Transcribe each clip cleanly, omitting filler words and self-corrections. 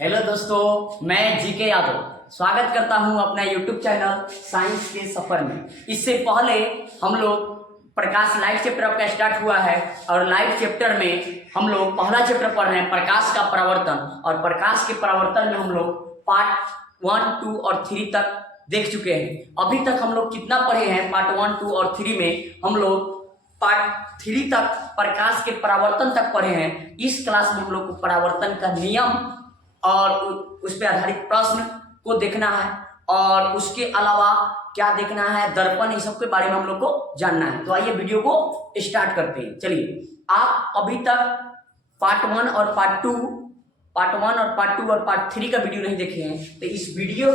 Hello दोस्तों, मैं GK Yadav स्वागत करता हूं अपना यूट्यूब चैनल साइंस के सफर में। इससे पहले हम लोग प्रकाश लाइव चैप्टर आपका स्टार्ट हुआ है और लाइव चैप्टर में हम लोग पहला चैप्टर पढ़ रहे हैं प्रकाश का परावर्तन। और प्रकाश के परावर्तन में हम लोग पार्ट 1, 2 और 3 तक देख चुके हैं। अभी तक हम लोग कितना पढ़े हैं? पार्ट 1, 2 और 3 में हम लोग पार्ट 3 तक प्रकाश के परावर्तन तक पढ़े हैं। इस क्लास में हम लोग को परावर्तन का नियम और उस पर आधारित प्रश्न को देखना है और उसके अलावा क्या देखना है, दर्पण, इस सब के बारे में हम लोग को जानना है। तो आइए वीडियो को स्टार्ट करते हैं। चलिए, आप अभी तक पार्ट 1 और पार्ट 2 और पार्ट 3 का वीडियो नहीं देखे हैं तो इस वीडियो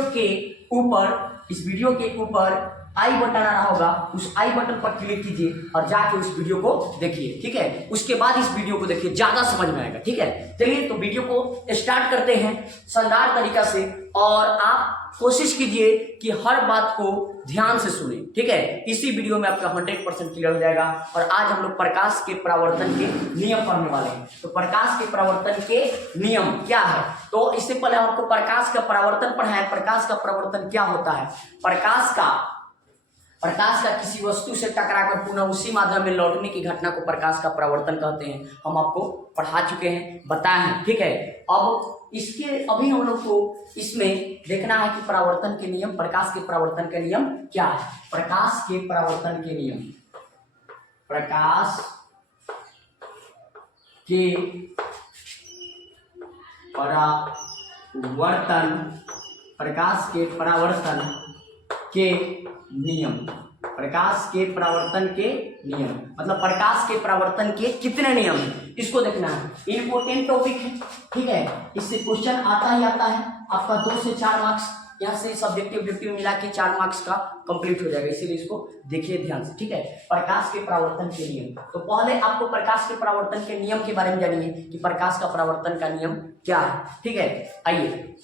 के ऊपर आई बटन आ रहा होगा, उस आई बटन पर क्लिक कीजिए और जाके उस वीडियो को देखिए। ठीक है, उसके बाद इस वीडियो को देखिए, ज्यादा समझ में आएगा। ठीक है, चलिए तो वीडियो को स्टार्ट करते हैं शानदार तरीका से। और आप कोशिश कीजिए कि हर बात को ध्यान से सुने। ठीक है, इसी वीडियो में आपका 100% क्लियर हो जाएगा। और आज हम लोग प्रकाश के परावर्तन के नियम पढ़ने वाले हैं। तो प्रकाश के परावर्तन के नियम क्या है? तो इससे पहले आपको प्रकाश का परावर्तन पढ़ाएं। प्रकाश का परावर्तन क्या होता है? प्रकाश का किसी वस्तु से टकराकर पुनः उसी माध्यम में लौटने की घटना को प्रकाश का परावर्तन कहते हैं। हम आपको पढ़ा चुके हैं, बताए हैं। ठीक है, अभी हम लोग को इसमें देखना है कि परावर्तन के नियम, प्रकाश के परावर्तन के नियम क्या है। प्रकाश के परावर्तन के नियम, प्रकाश के परावर्तन के नियम, प्रकाश के परावर्तन के नियम मतलब प्रकाश के परावर्तन के कितने नियम हैं, इसको देखना है। इंपॉर्टेंट टॉपिक है। ठीक है, इससे क्वेश्चन आता ही आता है। आपका 2 से 4 मार्क्स यहाँ से सब्जेक्टिव मिला के 4 मार्क्स का कंप्लीट हो जाएगा, इसीलिए इसको देखिए ध्यान से। ठीक है, प्रकाश के परावर्तन के नियम। तो पहले आपको प्रकाश के परावर्तन के नियम के बारे में जानिए कि प्रकाश का परावर्तन का नियम क्या है। ठीक है, आइए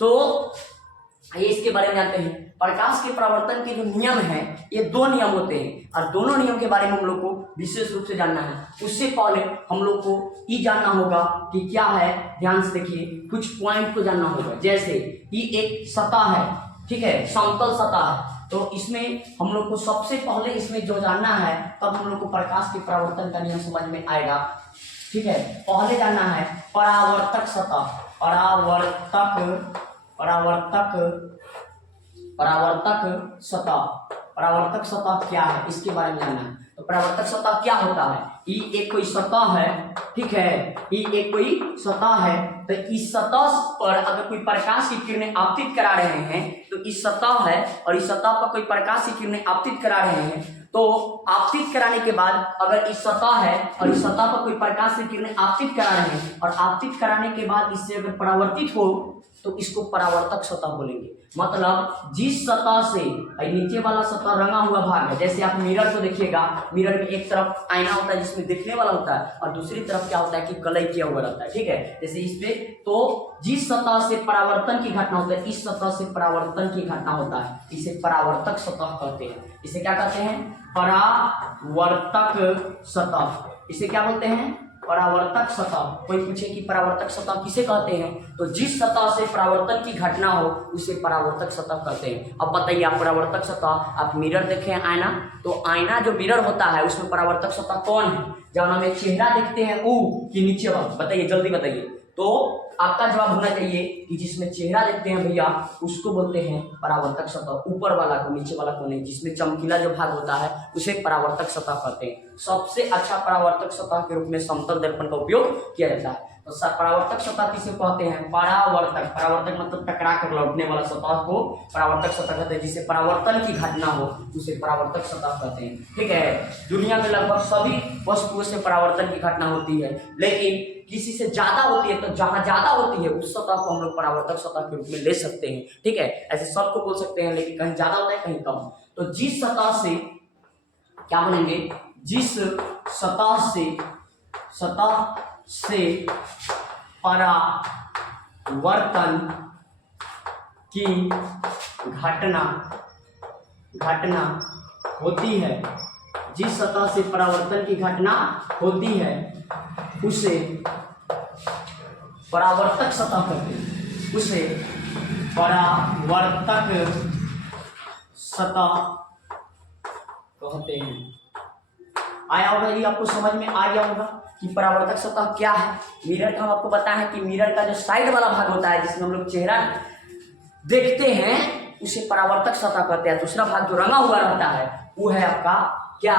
इसके बारे में जानते हैं। प्रकाश के परावर्तन के जो नियम है, ये 2 नियम होते हैं और दोनों नियम के बारे में हम लोग को विशेष रूप से जानना है। उससे पहले हम लोग को ये जानना होगा कि क्या है। ध्यान से देखिए, कुछ पॉइंट को जानना होगा। जैसे ये एक सतह है, ठीक है, समतल सतह है। तो इसमें हम लोग को सबसे पहले इसमें जो जानना है, तब हम लोग को प्रकाश के परावर्तन का नियम समझ में आएगा। ठीक है, पहले जानना है परावर्तक सतह। परावर्तक सतह क्या है, इसके बारे में जानना है। तो परावर्तक सतह क्या होता है? ये एक कोई सतह है, ठीक है, ये एक कोई सतह है। तो इस सतह पर अगर कोई प्रकाश की किरणें आपतित करा रहे हैं, तो इस सतह है और इस सतह पर कोई प्रकाश की किरणें आपतित करा रहे हैं, तो आपतित कराने के बाद अगर इस सतह है और इस सतह पर कोई प्रकाश की किरणें आपतित करा रहे हैं और आपतित कराने के बाद इससे अगर परावर्तित हो तो इसको परावर्तक सतह बोलेंगे। मतलब जिस सतह से नीचे वाला सतह रंगा हुआ भाग है, जैसे आप मिरर को देखिएगा, मिरर में एक तरफ आईना होता है जिसमें देखने वाला होता है और दूसरी तरफ क्या होता है कि कलई किया हुआ रहता है। ठीक है, जैसे इस पे तो जिस सतह से परावर्तन की घटना होता है, इस सतह से परावर्तन की घटना होता है, इसे परावर्तक सतह कहते हैं। इसे क्या कहते हैं? परावर्तक सतह। इसे क्या बोलते हैं? परावर्तक सतह। कोई पूछे कि परावर्तक सतह किसे कहते हैं, तो जिस सतह से परावर्तन की घटना हो उसे परावर्तक सतह कहते हैं। अब बताइए, आप परावर्तक सतह, आप मिरर देखें, आईना, तो आईना जो मिरर होता है उसमें परावर्तक सतह कौन है? जब हमें चेहरा देखते हैं ऊ कि नीचे वाला, बताइए, जल्दी बताइए। तो आपका जवाब होना चाहिए कि जिसमें चेहरा देखते हैं भैया, उसको बोलते हैं परावर्तक सतह। ऊपर वाला को, नीचे वाला को नहीं। जिसमें चमकीला जो भाग होता है उसे परावर्तक सतह कहते हैं। सबसे अच्छा परावर्तक सतह के रूप में समतल दर्पण का उपयोग किया जाता है। तो परावर्तक सतह किसे कहते हैं? परावर्तक मतलब टकरा कर लौटने वाला सतह को परावर्तक सतह कहते हैं। जिसे परावर्तन की घटना हो उसे परावर्तक सतह कहते हैं। ठीक है, दुनिया में लगभग सभी वस्तुओं से परावर्तन की घटना होती है, लेकिन किसी से ज्यादा होती है, तो जहां ज्यादा होती है उस सतह को हम लोग परावर्तक सतह के रूप में ले सकते हैं। ठीक है, ऐसे सबको बोल सकते हैं, लेकिन कहीं ज्यादा होता है कहीं कम। तो जिस सतह से क्या बोलेंगे? जिस सतह से परावर्तन की घटना होती है, जिस सतह से परावर्तन की घटना होती है उसे परावर्तक सतह कहते हैं। उसे परावर्तक सतह कहते हैं। आया होगा, ये आपको समझ में आ गया होगा कि परावर्तक सतह क्या है। मिरर का हम आपको बताया है कि मिरर का जो साइड वाला भाग होता है जिसमें हम लोग चेहरा देखते हैं उसे परावर्तक सतह कहते हैं। दूसरा भाग जो रंगा हुआ रहता है वो है आपका क्या,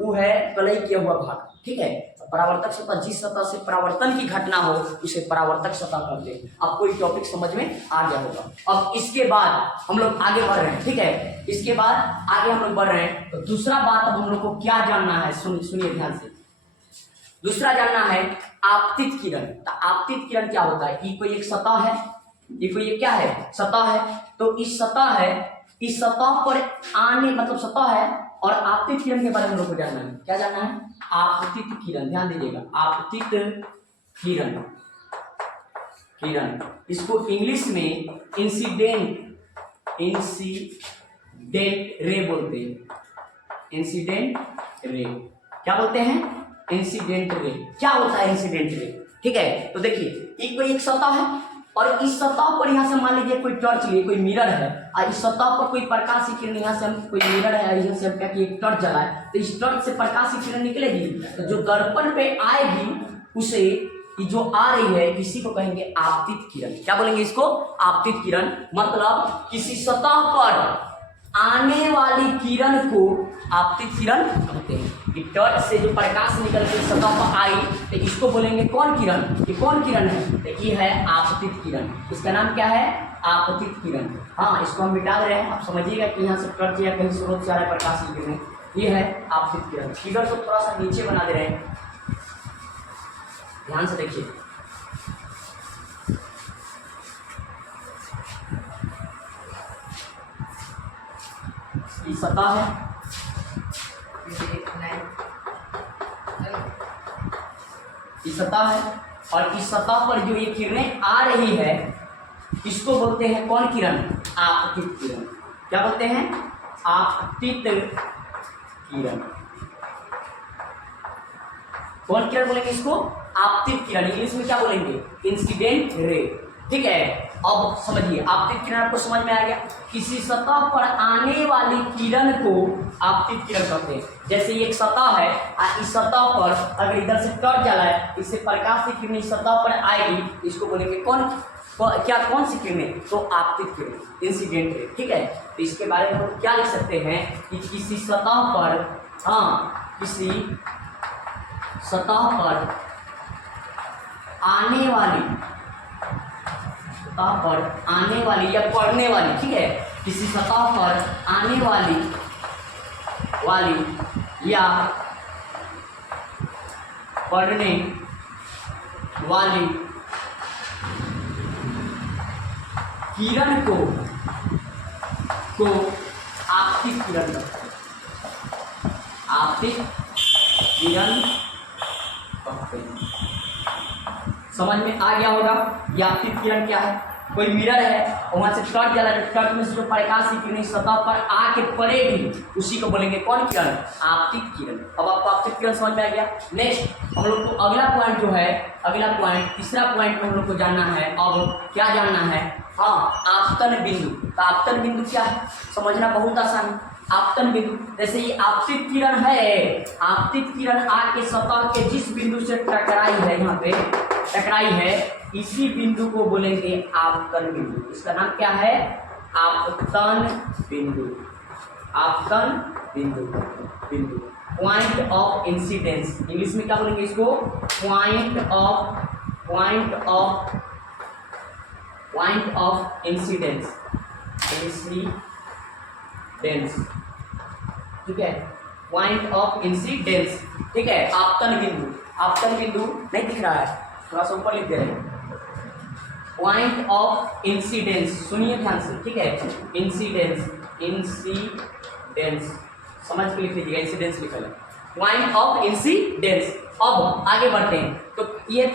वो है कलई किया हुआ भाग, ठीक है। परावर्तक सतह, जिस सतह से परावर्तन की घटना हो उसे परावर्तक सतह कहते हैं। आपको ये टॉपिक समझ में आ गया होगा। अब इसके बाद हम लोग आगे बढ़ रहे हैं, ठीक है। इसके बाद आगे हम लोग बढ़ रहे हैं तो दूसरा बात अब हम लोग को क्या जानना है, सुनिए ध्यान से। दूसरा जानना है आपतित किरण। तो आपतित किरण क्या होता है? ये कोई एक सतह है, ये कोई एक क्या है, सतह है। तो इस सतह है, इस सतह पर आने मतलब सतह है और आपतित किरण के बारे में लोग को जानना है। क्या जानना है? आपतित किरण, ध्यान दीजिएगा, आपतित किरण। किरण इसको इंग्लिश में इंसिडेंट रे बोलते हैं। इंसिडेंट रे क्या बोलते हैं? Incident ray. क्या होता है इंसिडेंट रे? ठीक है, तो देखिए ये कोई एक सतह है और इस सतह पर यहाँ से मान लीजिए कोई टॉर्च लिए, कोई मिरर है और इस सतह पर कोई प्रकाश की किरण, यहाँ से हम कोई मिरर है यहाँ से हम क्या कि एक टॉर्च जलाए तो इस टॉर्च से प्रकाश की किरण निकलेगी तो जो दर्पण पे आएगी उसे जो आ रही है इसी को कहेंगे आपतित किरण। क्या बोलेंगे इसको? आपतित किरण। मतलब किसी सतह पर आने वाली किरण को आपतित किरण कहते हैं। कि टॉर्च से जो प्रकाश निकल के सतह पर आई तो इसको बोलेंगे कौन किरण? ये कौन किरण है? तो ये है आपतित किरण। इसका नाम क्या है? आपतित किरण। हाँ, इसको हम मिटा रहे हैं, आप समझिएगा कि यहाँ से टॉर्च या कहीं स्रोत से आ रहा है प्रकाश की किरण, ये है आपतित किरण। फिगर को थोड़ा सा नीचे बना दे रहे हैं, ध्यान से देखिए। ये सतह है, इस सतह है और इस सतह पर जो ये किरणें आ रही है इसको बोलते हैं कौन किरण? आपतित किरण। क्या बोलते हैं? आपतित किरण। कौन किरण बोलेंगे इसको? आपतित किरण। इंग्लिश में क्या बोलेंगे? Incident ray. ठीक है, अब समझिए आपतित किरण आपको समझ में आ गया। किसी सतह पर आने वाली किरण को आपतित किरण कहते हैं। जैसे ये एक सतह है और इस सतह पर अगर इधर से टॉर्च जलाए इससे प्रकाश की किरण इस सतह पर आएगी, इसको बोलेंगे कौन सी किरणें? तो आपतित किरण, इंसिडेंट रे। ठीक है, तो इसके बारे में हम क्या लिख सकते हैं कि किसी सतह पर, किसी सतह पर आने वाली या पड़ने वाली, ठीक है, किसी सतह पर आने वाली या पड़ने वाली किरण को आपतित किरण कहते हैं। आपतित किरण कहते हैं। समझ में आ गया होगा ये आपतित किरण क्या है? कोई मिरर है और वहां से टॉर्च जला, टॉर्च में से जो प्रकाश की किरण सतह पर आके पड़ेगी उसी को बोलेंगे कौन किरण? आपतित किरण। अब आपको आपतित किरण समझ में आ गया। नेक्स्ट हम लोग को अगला पॉइंट जो है, अगला पॉइंट, तीसरा पॉइंट में हम लोग को जानना है। अब क्या जानना है? आपतन बिंदु। तो आपतन बिंदु क्या है समझना बहुत आसान है। आपतन बिंदु, जैसे ये आपतित किरण है, आपतित किरण आके सतह के जिस बिंदु से टकराई है, यहाँ पे टकराई है, इसी बिंदु को बोलेंगे आपतन बिंदु। इसका नाम क्या है? आपतन बिंदु। आपतन बिंदु, पॉइंट ऑफ इंसिडेंस। इंग्लिश में क्या बोलेंगे इसको? Point of incidence. ठीक है, पॉइंट ऑफ इंसिडेंस। ठीक है, आपतन बिंदु। आपतन बिंदु नहीं दिख रहा है, थोड़ा सा ऊपर लिख दे रहे हैं। पॉइंट ऑफ इंसिडेंस, सुनिए ध्यान से, ठीक है। इंसिडेंस समझ के लिख लीजिएगा, इंसिडेंस लिखा है, पॉइंट ऑफ इंसिडेंस। अब आगे बढ़ते हैं। तो ये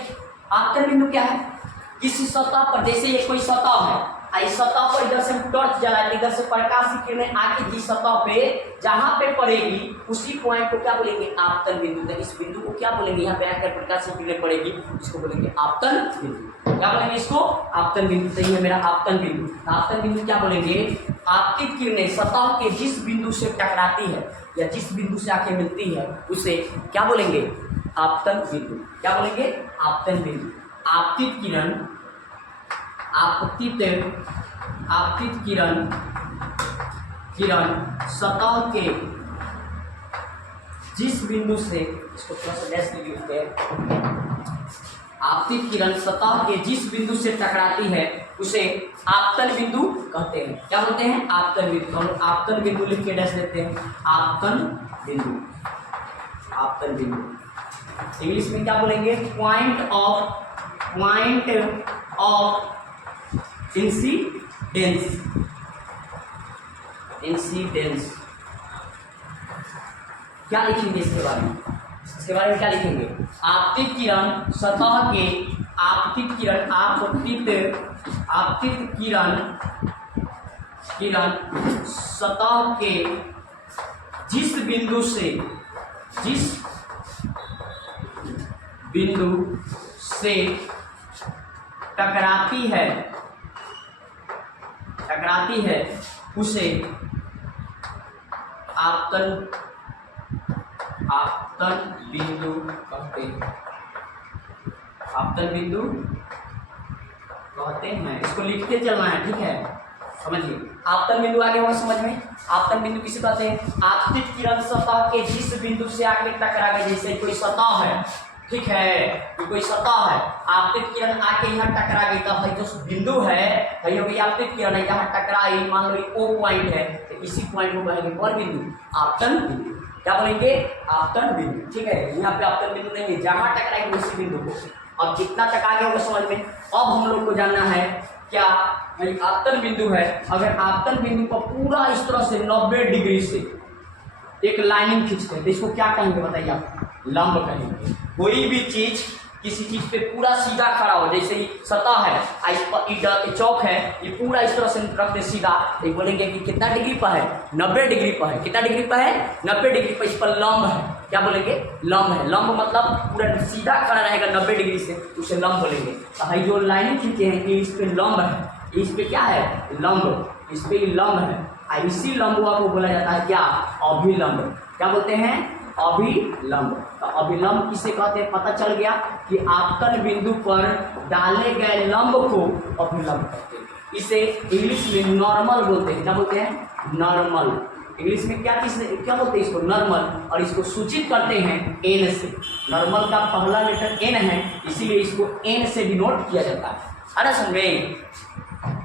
आपतन बिंदु क्या है? किसी सतह पर, जैसे ये कोई सतह है, इस सतह पर इधर से हम टॉर्च जलाए, इधर से प्रकाश की किरणें आके जिस सतह पे जहां पे पड़ेगी उसी पॉइंट को क्या बोलेंगे, आपतन बिंदु। तो इस बिंदु को क्या बोलेंगे, यहाँ पे आकर प्रकाश की किरणें पड़ेगी, इसको बोलेंगे आपतन बिंदु। क्या बोलेंगे इसको, आपतन बिंदु। तो ये मेरा आपतन बिंदु। आपतन बिंदु क्या बोलेंगे, आपतित किरणें सतह के जिस बिंदु से टकराती है या जिस बिंदु से आके मिलती है उसे क्या बोलेंगे, आपतन बिंदु। क्या बोलेंगे, आपतन बिंदु। आपतित किरण, आपतित किरण सतह के जिस बिंदु से, इसको थोड़ा सा डैश लिखते हैं, आपतित किरण सतह के जिस बिंदु से टकराती है उसे आपतन बिंदु कहते हैं। क्या बोलते हैं, आपतन बिंदु। हम आपतन बिंदु लिख के डैश देते हैं, आपतन बिंदु। आपतन बिंदु इंग्लिश में क्या बोलेंगे, पॉइंट ऑफ इंसिडेंस। क्या लिखेंगे इसके बारे में, इसके बारे में क्या लिखेंगे, आपतित किरण सतह के, आपतित किरण सतह के जिस बिंदु से टकराती है उसे आपतन बिंदु कहते हैं। आपतन बिंदु कहते हैं, इसको लिखते चलना है, ठीक है, समझिए। आपतन बिंदु आगे होगा समझ में। आपतन बिंदु किसे कहते हैं, आपतित किरण सतह के जिस बिंदु से आगे टकरा गई, जैसे कोई सतह है, ठीक है, ये कोई सतह है, आपतित किरण आके यहाँ टकरा गई, तो भाई जो बिंदु है भाई हो गई आपतित किरण है, यहाँ टकराई, मान लो ओ पॉइंट है, तो इसी पॉइंट को कहेंगे कौन बिंदु, आपतन बिंदु। क्या बोलेंगे, आपतन बिंदु, ठीक है। यहाँ पे आपतन बिंदु नहीं है, जहां टकराएगी उसी बिंदु को। अब जितना तक आगे होगा समझ में। अब हम लोग को जानना है क्या भाई आपतन बिंदु है, अगर आपतन बिंदु को पूरा इस तरह से 90 डिग्री से एक लाइनिंग खींचते हैं तो इसको क्या कहेंगे बताइए आप, लंब कहेंगे। कोई भी चीज किसी चीज पे पूरा सीधा खड़ा हो, जैसे ही सतह है, इस पर चौक है, ये पूरा इस तरह से रख दे सीधा, तो बोलेंगे कि कितना डिग्री पर है, 90 डिग्री पर है। कितना डिग्री पर है, 90 डिग्री पर, इस पर लंब है। क्या बोलेंगे, लंब है। लंब मतलब पूरा सीधा खड़ा रहेगा 90 डिग्री से, उसे लंब बोलेंगे। तो भाई जो लाइनिंग खींचे हैं कि इस पे लंब है, इस पे क्या है, लंब, इस पे लंब है, इसी लंबुआ को बोला जाता है क्या, अभिलंब। क्या बोलते हैं, अभिलंब। तो अभिलंब किसे कहते हैं, पता चल गया कि आपतन बिंदु पर डाले गए लंब को अभिलंब कहते हैं। इसे इंग्लिश में नॉर्मल बोलते हैं। क्या बोलते हैं, नॉर्मल। इंग्लिश में क्या क्या बोलते हैं इसको, नॉर्मल। और इसको सूचित करते हैं एन से। नॉर्मल का पहला लेटर एन है, इसीलिए इसको एन से डिनोट किया जाता है। अरे समझे,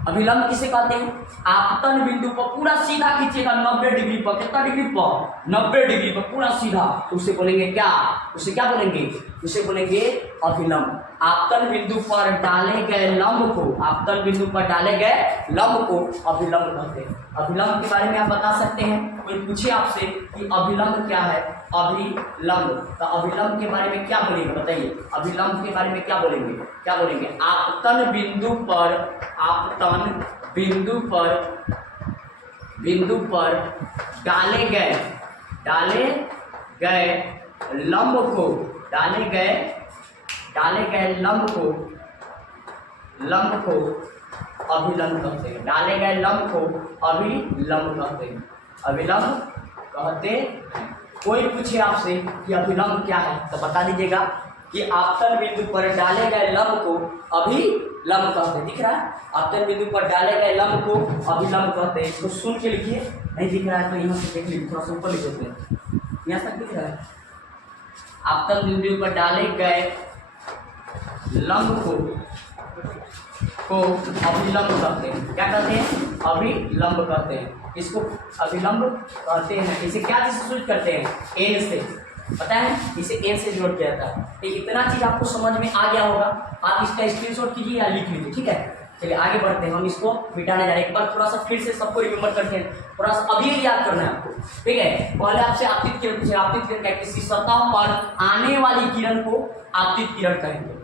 अभिलंब किसे कहते हैं, आपतन बिंदु पर पूरा सीधा खींचेगा 90 डिग्री पर। कितना डिग्री पर, 90 डिग्री पर पूरा सीधा, तो उसे बोलेंगे क्या, उसे क्या बोलेंगे, उसे बोलेंगे अभिलंब। आपतन बिंदु पर डाले गए लंब को, आपतन बिंदु पर डाले गए लंब को अभिलंब कहते हैं। अभिलंब के बारे में आप बता सकते हैं, कोई पूछे आपसे कि अभिलंब क्या है, अभिलंब, तो अभिलंब के बारे में क्या बोलेंगे बताइए, अभिलंब के बारे में क्या बोलेंगे, क्या बोलेंगे, आपतन बिंदु पर, आपतन बिंदु पर डाले गए लंब को, डाले गए लंब को अभिलंब कहते हैं। डाले गए लंब को अभिलंब कहते हैं, अभिलंब कहते हैं। कोई पूछे आपसे कि अभिलंब क्या है तो बता दीजिएगा कि आपतन बिंदु पर डाले गए लंब को अभिलंब कहते हैं। दिख रहा है, आपतन बिंदु पर डाले गए लंब को अभिलंब कहते हैं। इसको सुन के लिखिए, नहीं दिख रहा है तो यहाँ से देख लीजिए, थोड़ा सा ऊपर लिख देते हैं, यहाँ तक दिख रहा है। आपतन बिंदु पर डाले गए लंब को अभिलंब कहते हैं। क्या कहते हैं, अभिलंब कहते हैं। इसको अभिलंब कहते हैं। इसे क्या चीज से सूचित करते हैं, एन से, पता है, इसे एन से डिनोट किया जाता है। तो इतना चीज आपको समझ में आ गया होगा, आप इसका स्क्रीनशॉट कीजिए या लिख लीजिए, ठीक है। चलिए आगे बढ़ते हैं, हम इसको मिटाने जा रहे हैं। एक बार थोड़ा सा फिर से सबको रिमेम्बर करते हैं, थोड़ा सा अभी याद करना है आपको, ठीक है। पहले आपसे आपतित किरण पूछे, आपतित किरण क्या, किसी सतह पर आने वाली किरण को आपतित किरण कहेंगे।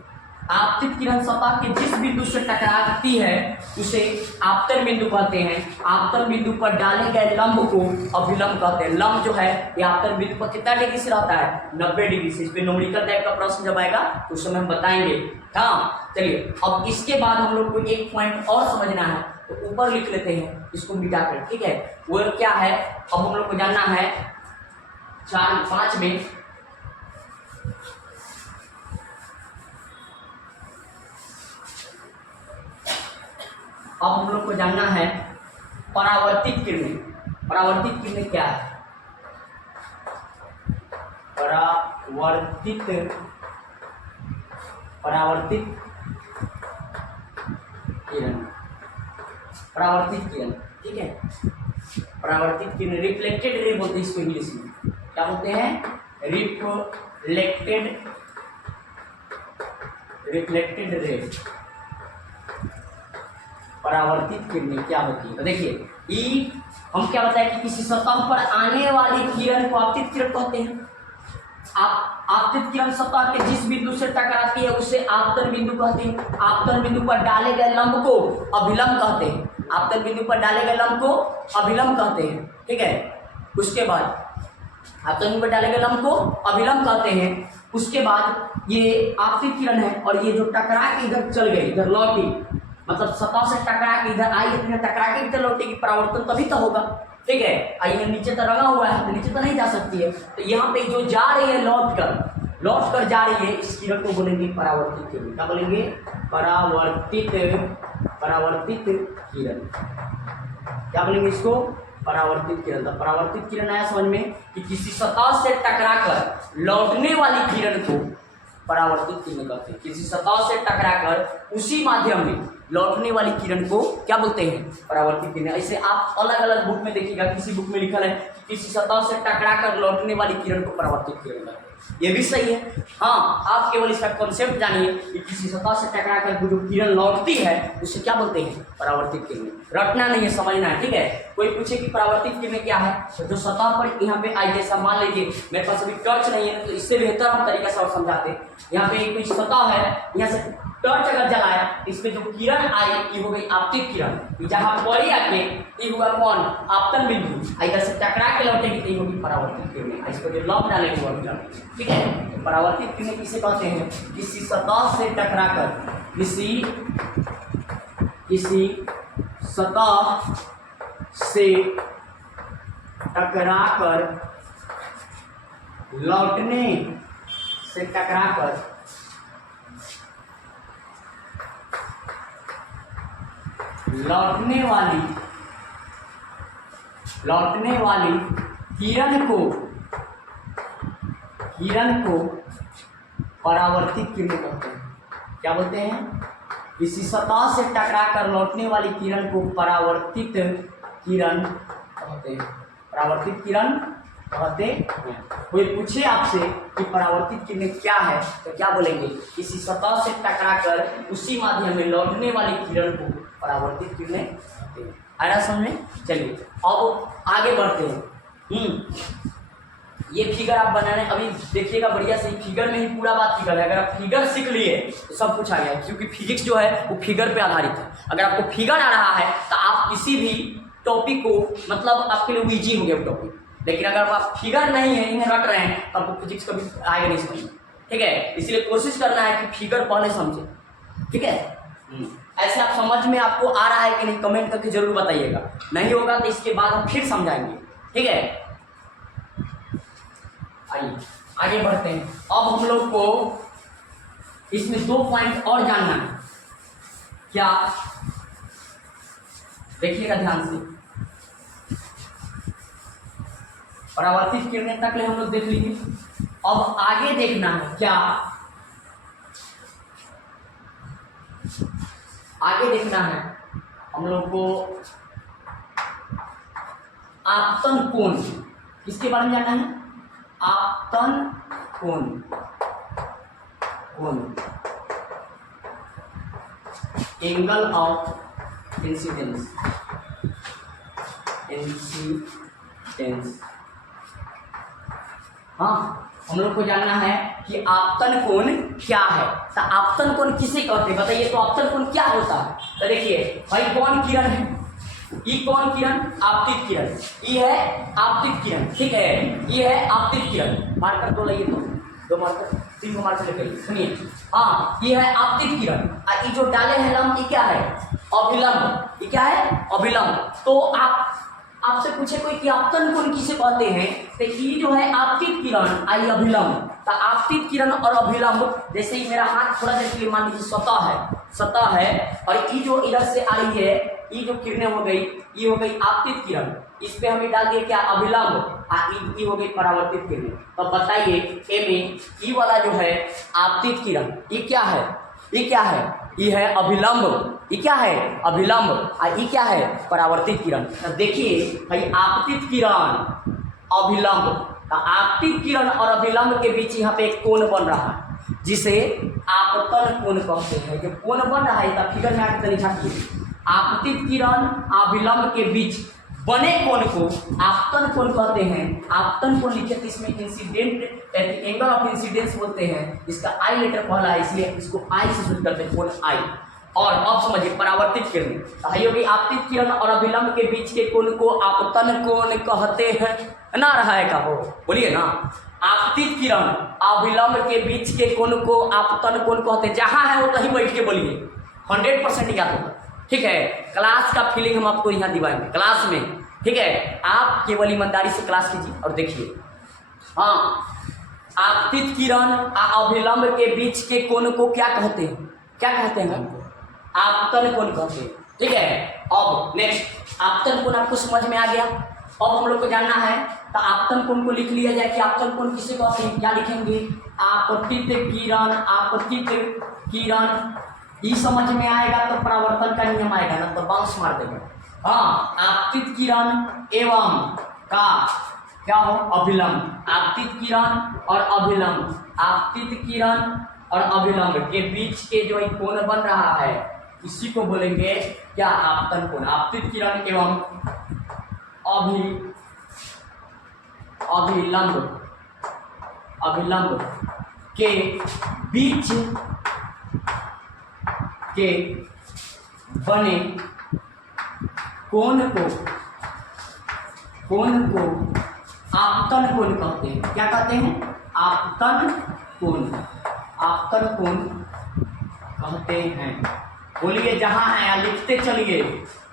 आपतित किरण सतह के जिस बिंदु से टकराती है उसे आपतन बिंदु कहते हैं। आपतन बिंदु पर डाले गए लंब को अभिलंब कहते हैं। लंब जो है ये आपतन बिंदु पर कितना डिग्री से रहता है, 90 डिग्री से। इस पे न्यूमेरिकल टाइप का प्रश्न जब आएगा तो उस समय हम बताएंगे। हाँ चलिए, अब इसके बाद हम लोग को एक पॉइंट और समझना है, तो ऊपर लिख लेते हैं इसको मिटा कर, ठीक है। वो क्या है, अब हम लोग को जानना है 4-5 में। अब हम लोग को जानना है परावर्तित किरणें। परावर्तित किरणें क्या है? परावर्तित किरण, परावर्तित किरण, ठीक है। परावर्तित किरण, रिफ्लेक्टेड रे बोलते हैं इसको इंग्लिश में। क्या बोलते हैं? Reflected ray. परावर्तित किरणें क्या होती है? तो देखिए हम क्या बताएं कि किसी सतह पर आने वाली किरण को आपतित किरण कहते हैं। आपतित किरण सतह के जिस बिंदु से टकराती है उसे आपतन बिंदु कहते हैं। आपतन बिंदु पर डाले गए लंब को अभिलंब कहते हैं। आपतन बिंदु पर डाले गए लंब को अभिलंब कहते हैं, ठीक है। उसके बाद आपतन बिंदु पर डाले गए लंब को अभिलंब कहते हैं। उसके बाद ये आपतित किरण है और ये जो टकरा के इधर चल गई, इधर लौटी, मतलब सतह से टकरा के इधर आई, इधर टकरा के इधर लौटेगी, परावर्तन तभी तो होगा, ठीक है। आइए नीचे तो रंगा हुआ है तो नीचे तो नहीं जा सकती है, तो यहाँ पे जो जा रही है लौट कर जा रही है, इस किरण को बोलेंगे परावर्तित किरण। क्या बोलेंगे? परावर्तित किरण। क्या बोलेंगे इसको? परावर्तित किरण। तो परावर्तित किरण आया समझ में कि किसी सतह से टकराकर लौटने वाली किरण को परावर्तित किरण कहते हैं। किसी सतह से टकराकर उसी माध्यम में लौटने वाली किरण को क्या बोलते हैं? परावर्तित किरण। ऐसे आप अलग अलग बुक में देखिएगा, किसी बुक में लिखा है कि किसी सतह से टकराकर लौटने वाली किरण को परावर्तित किरण कहते हैं। ये भी सही है। हाँ, आप केवल इसका कॉन्सेप्ट जानिए कि किसी सतह से टकराकर जो किरण लौटती है उसे क्या बोलते हैं? परावर्तित किरण। रटना नहीं है, समझना है, ठीक है। कोई पूछे कि परावर्तित किरणें क्या है, तो जो सतह पर यहाँ पे आई, जैसा मान लीजिए मेरे पास अभी टॉर्च नहीं है तो इससे बेहतर हम तरीके से और समझाते हैं। यहाँ पे एक सतह है, यहाँ से टॉर्च अगर जलाया इसमें जो किरण आई ये हो गई आपतित किरण। जहाँ पड़ी आके ये हुआ कौन? आपतन बिंदु। इधर से टकरा के लौटेगी तो ये होगी परावर्तित किरण। इसको जो लंब डालेंगे वो अभिलंब, ठीक है। तो परावर्तित किरणें किसे कहते हैं? किसी सतह से टकराकर, किसी सतह से टकराकर लौटने से टकराकर लौटने वाली किरण को परावर्तित किरण कहते हैं। क्या बोलते हैं? किसी सतह से टकराकर लौटने वाली किरण को परावर्तित किरण कहते हैं। परावर्तित किरण कहते हैं। कोई पूछे आपसे कि परावर्तित किरणें क्या है तो क्या बोलेंगे? किसी सतह से टकराकर उसी माध्यम में लौटने वाली किरण को परावर्तित किरणें कहते हैं। आया समझ में? चलिए अब आगे बढ़ते हैं। ये फिगर आप बनाने अभी देखिएगा बढ़िया से, फिगर में ही पूरा बात फिगर है। अगर आप फिगर सीख लिए तो सब कुछ आ गया, क्योंकि फिजिक्स जो है वो फिगर पे आधारित है। अगर आपको फिगर आ रहा है तो आप किसी भी टॉपिक को, मतलब आपके लिए इजी हो गया वो टॉपिक। लेकिन अगर आप फिगर नहीं है, इन्हें रट रहे हैं, तो आपको फिजिक्स कभी आएगा नहीं समझ, ठीक है। इसलिए कोशिश करना है कि फिगर पहले समझे, ठीक है। ऐसे आप समझ में आपको आ रहा है कि नहीं, कमेंट करके जरूर बताइएगा। नहीं होगा तो इसके बाद हम फिर समझाएंगे, ठीक है। आइए आगे बढ़ते हैं। अब हम लोग को इसमें 2 पॉइंट और जानना है। क्या? देखिएगा ध्यान से। परावर्तित किरणें तक ले हम लोग देख लीजिए। अब आगे देखना है क्या? आगे देखना है हम लोग को आपतन कोण। किसके बारे में जानना है? आपतन कोण। Angle of incidence. हाँ, हम लोग को जानना है कि आपतन कोण क्या है। तो आपतन कोण किसे कहते हैं बताइए, तो आपतन कोण क्या होता है। तो देखिए भाई कौन किरण है, ये कौन किरण, आपतित किरण, ये है आपतित किरण, ठीक है, ये है आपतित किरण। मार्कर दो लाइए, दो मार्कर, 3 मार्कर लेकर सुनिए। हाँ ये है आपतित किरण, और ये जो डाले हैं लंब ये क्या है, अभिलंब, ये क्या है, अभिलंब। तो आपसे पूछे कोई कि आपतन कोण किसे कहते हैं, तो ये जो है आपतित किरण आई अभिलंब। तो आपतित किरण और अभिलंब, जैसे ही मेरा हाथ थोड़ा देर के लिए मान लीजिए सतह है, और ये जो इधर से आ रही है, ये जो किरणें हो गई, ये हो गई आपतित किरण, इस पे हमें डाल दिया क्या, अभिलंब, ये हो गई परावर्तित किरण। तो बताइए ए में ये वाला जो है आपतित किरण, ये क्या है, ये क्या है, ये है अभिलंब, ये क्या है, अभिलंब, और ये क्या है, परावर्तित किरण। तो देखिए भाई आपतित किरण अभिलंब, आपतित किरण और अभिलंब के बीच यहाँ पे एक कोण बन रहा है जिसे आपतन कोण कहते हैं। जो कोण बन रहा है, फिगर में आके तनिक झांकिए, आपतित किरण अभिलंब के बीच बने कोण को आपतन कोण कहते हैं। आपतन कोण लिखे तो इसमें इंसिडेंट एंगल ऑफ इंसिडेंस बोलते हैं, इसका आई लेटर पहला है इसलिए इसको आई से शुरू करते हैं, कोण आई। और अब समझिए परावर्तित किरण, होगी आपतित किरण और अभिलंब के बीच के कोण को आपतन कोण कहते हैं। ना रहा है का हो, बोलिए ना, आपतित किरण अभिलंब के बीच के कोण को आपतन कोण कहते हैं। जहां है वो कहीं बैठ के बोलिए, 100% याद होगा, ठीक है। क्लास का फीलिंग हम आपको यहाँ दिवाएंगे क्लास में, ठीक है। आप केवल ईमानदारी से क्लास कीजिए और देखिए। हाँ, आपतित किरण और अभिलंब के बीच के कोण को क्या कहते हैं, क्या कहते हैं, आपतन कोण कहते हैं, ठीक है। अब नेक्स्ट, आपतन कोण आपको समझ में आ गया। अब हम लोग को जानना है, तो आपतन कोण को लिख लिया जाए कि आपतन कोण किसे कहते हैं। क्या लिखेंगे, आपतित किरण, आपतित किरण, ये समझ में आएगा तो परावर्तन का नियम आएगा, ना तो बाउंस मार देगा। हाँ, आपतित किरण एवं का क्या हो, अभिलंब, आपतित किरण और अभिलंब, आपतित किरण और अभिलंब के बीच के जो एक कोण बन रहा है इसी को बोलेंगे क्या, आपतन कोण। आपतित किरण एवं अभिलंब के बीच के बने कोण को आपतन कोण कहते हैं। क्या कहते हैं, आपतन कोण, आपतन कोण कहते हैं। बोलिए जहां है लिखते चलिए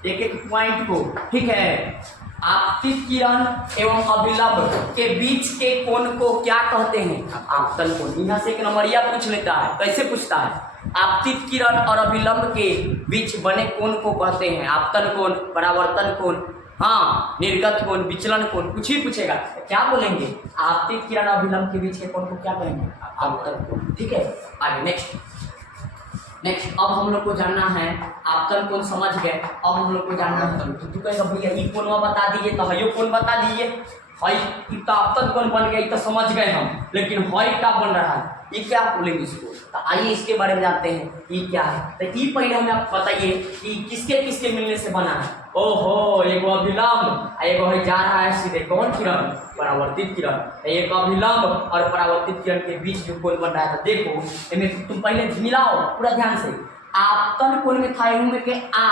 एक एक पॉइंट को, ठीक है। आपतित किरण एवं अभिलंब के बीच के कोण को क्या कहते हैं, आपतन कोण। यहाँ से एक नंबरिया पूछ लेता है, कैसे पूछता है, आपतित किरण और अभिलंब के बीच बने कोण को कहते हैं आपतन कोण, परावर्तन कोण, हाँ, निर्गत कोण, विचलन कोण, कुछ भी पूछेगा क्या बोलेंगे, आपतित किरण और अभिलंब के बीच के कोण को क्या कहेंगे, आपतन कोण, ठीक है। आगे नेक्स्ट, अब हम लोग को जानना है, आपतन कोण समझ गए। अब हम लोग को जानना है, तो तू कहेगा भैया ये कोण बता दीजिए, तो हयो कोण बता दीजिए, भाई तो आपतन कोण बन गया, तो समझ गए हम, लेकिन हई क्या बन रहा है, ये क्या बोलेंगे इसको। तो आइए इसके बारे में जानते हैं, ये क्या है। तो ये पहले हमें आप बताइए कि किसके किसके मिलने से बना है। ओहो, एगो अभिलंब, एगो है जा रहा है सीधे कौन किरण, परावर्तित किरण। एक अभिलंब और परावर्तित किरण के बीच जो कोण बन रहा है, तो देखो इनमें तुम पहले मिलाओ पूरा ध्यान से। आपतन कोण में था में के आ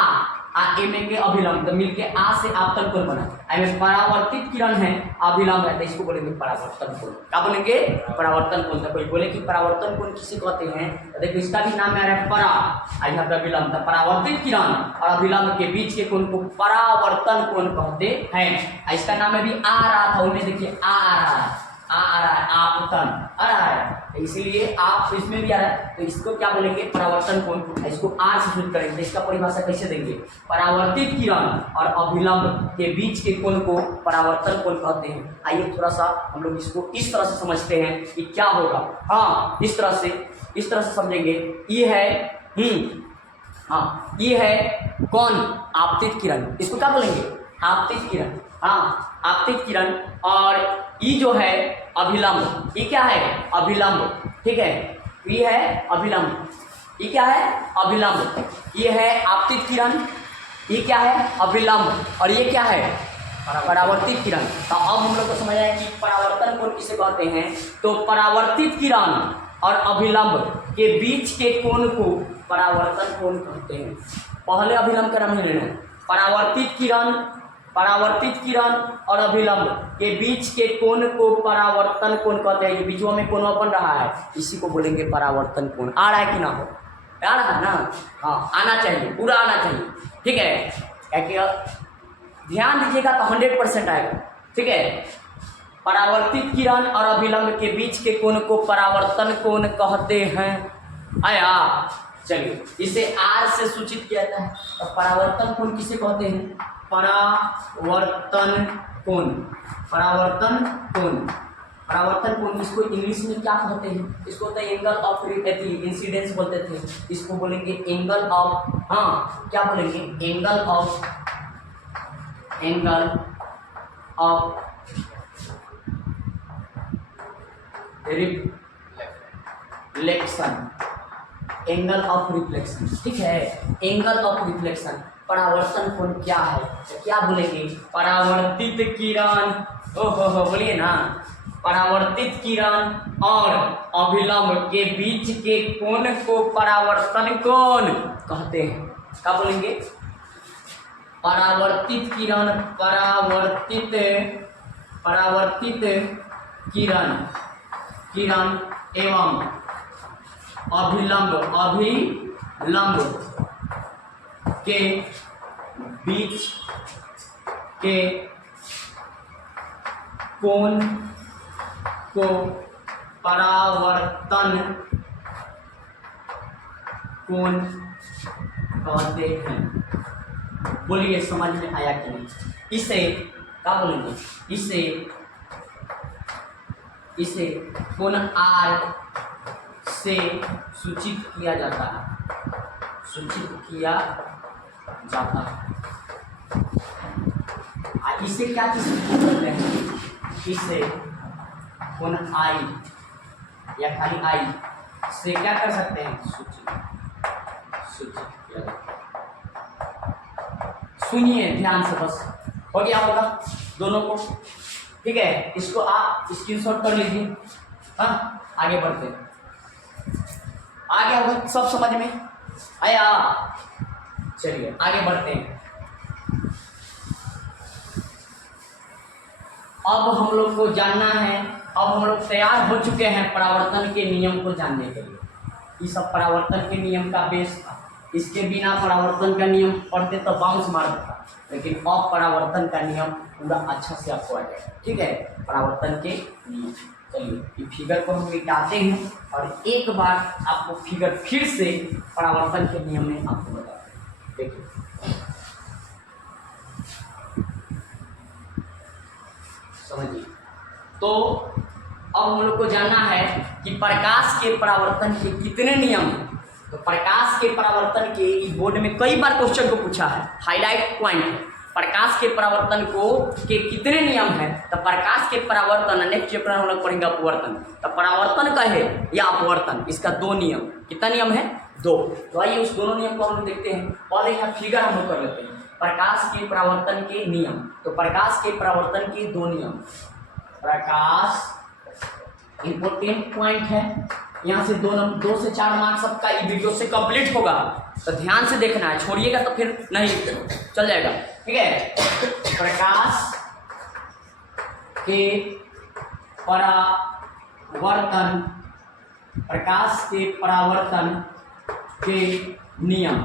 एम के अभिलंब, तो मिलके आ से आपतन कोण बना। एम परावर्तित किरण है, अभिलंब है, तो इसको बोलेंगे परावर्तन कोण। क्या बोलेंगे, परावर्तन कोण। तो कोई बोले कि परावर्तन कोण किसे कहते हैं, तो देखो इसका भी नाम आ रहा है परा, यहाँ पे अभिलंब, तो परावर्तित किरण और अभिलंब के बीच के कोण को परावर्तन कोण कहते हैं। इसका नाम में भी आ रहा था, उन्हें देखिए आ रहा है, आपतन आ रहा है, इसीलिए आप इसमें भी आ रहा है, तो इसको क्या बोलेंगे, परावर्तन कोण। इसको आर से शुरू करेंगे, इसका परिभाषा कैसे देंगे, परावर्तित किरण और अभिलंब के बीच के कोण को परावर्तन कोण कहते हैं। आइए थोड़ा सा हम लोग इसको इस तरह से समझते हैं कि क्या होगा। हाँ, इस तरह से समझेंगे। ये है हाँ, ये है कौन, आपतित किरण, इसको क्या बोलेंगे, आपतित किरण। हाँ, आपतित किरण, और ये जो है अभिलंब, ये क्या है, अभिलंब, ठीक है। ये है अभिलंब, ये क्या है, अभिलंब, ये है आपतित किरण, ये क्या है, अभिलंब, और ये क्या है, परावर्तित किरण। तो अब हम लोग को समझ आया कि परावर्तन कोण किसे कहते हैं। तो परावर्तित किरण और अभिलंब के बीच के कोण को परावर्तन कोण कहते हैं। पहले अभिलंब का नाम है लेना। परावर्तित किरण और अभिलंब के बीच के कोण को परावर्तन कोण कहते हैं। बीच में कोण बन रहा है, इसी को बोलेंगे परावर्तन कोण। आ रहा है कि ना हो? आ रहा है ना? हाँ, आना चाहिए, पूरा आना चाहिए। ठीक है, क्या ध्यान दीजिएगा तो 100% आएगा। ठीक है, परावर्तित किरण और अभिलंब के बीच के कोण को परावर्तन कोण कहते हैं। आया, चलिए इसे आर से सूचित किया जाता है। तो परावर्तन कोण किसे कहते हैं? परावर्तन कोण। इसको इंग्लिश में क्या कहते हैं? इसको तो एंगल ऑफ इंसिडेंस बोलते थे, इसको बोलेंगे एंगल ऑफ, हाँ क्या बोलेंगे? Angle of reflection. ठीक है, एंगल ऑफ रिफ्लेक्शन परावर्तन कोण क्या है? तो क्या बोलेंगे? परावर्तित किरण, ओहो बोलिए ना, परावर्तित किरण और अभिलंब के बीच के कोण को परावर्तन कोण कहते हैं। क्या बोलेंगे? परावर्तित किरण एवं अभिलंब के बीच के कोण को परावर्तन कोण कहते हैं। बोलिए समझ में आया कि नहीं? इसे क्या बोलेंगे? इसे कोण आर से सूचित किया जाता है। इसे क्या चीज बोलते हैं? इसे कोण आई या खाली आई से क्या कर सकते हैं? सूचित किया जाता है। सुनिए ध्यान से, बस हो गया होगा दोनों को। ठीक है, इसको आप स्क्रीनशॉट कर लीजिए। हाँ, आगे बढ़ते हैं। आ गया होगा सब समझ में आया? चलिए आगे बढ़ते हैं। अब हम लोग को जानना है, अब हम लोग तैयार हो चुके हैं परावर्तन के नियम को जानने के लिए। ये सब परावर्तन के नियम का बेस था। इसके बिना परावर्तन का नियम पढ़ते तो बाउंस मार देता, लेकिन अब परावर्तन का नियम पूरा अच्छा से आपको आ जाएगा। ठीक है, परावर्तन के नियम। चलिए ये फिगर को हम मिटाते हैं और एक बार आपको फिगर फिर से परावर्तन के नियम में आपको बताते हैं। देखिए, समझिए। तो अब हम लोग को जानना है कि प्रकाश के परावर्तन के कितने नियम हैं। तो प्रकाश के परावर्तन के बोर्ड में कई बार क्वेश्चन को पूछा है, हाईलाइट पॉइंट। प्रकाश के परावर्तन के कितने नियम हैं? तो प्रकाश के परावर्तन, नेक्स्ट चैप्टर हम लोग पढ़ेंगे अपवर्तन। तो परावर्तन का है या अपवर्तन, इसका 2 नियम। कितना नियम है? 2। तो आइए उस दोनों नियम को हम लोग देखते हैं। पहले यहाँ फिगर हम लोग कर लेते हैं, प्रकाश के परावर्तन के नियम। तो प्रकाश के परावर्तन के 2 नियम। प्रकाश इंपोर्टेंट पॉइंट है, यहाँ से 2 से 4 मार्क्स सबका इस वीडियो से कंप्लीट होगा। तो ध्यान से देखना है, छोड़िएगा तो फिर नहीं चल जाएगा। ठीक है, प्रकाश के परावर्तन के नियम।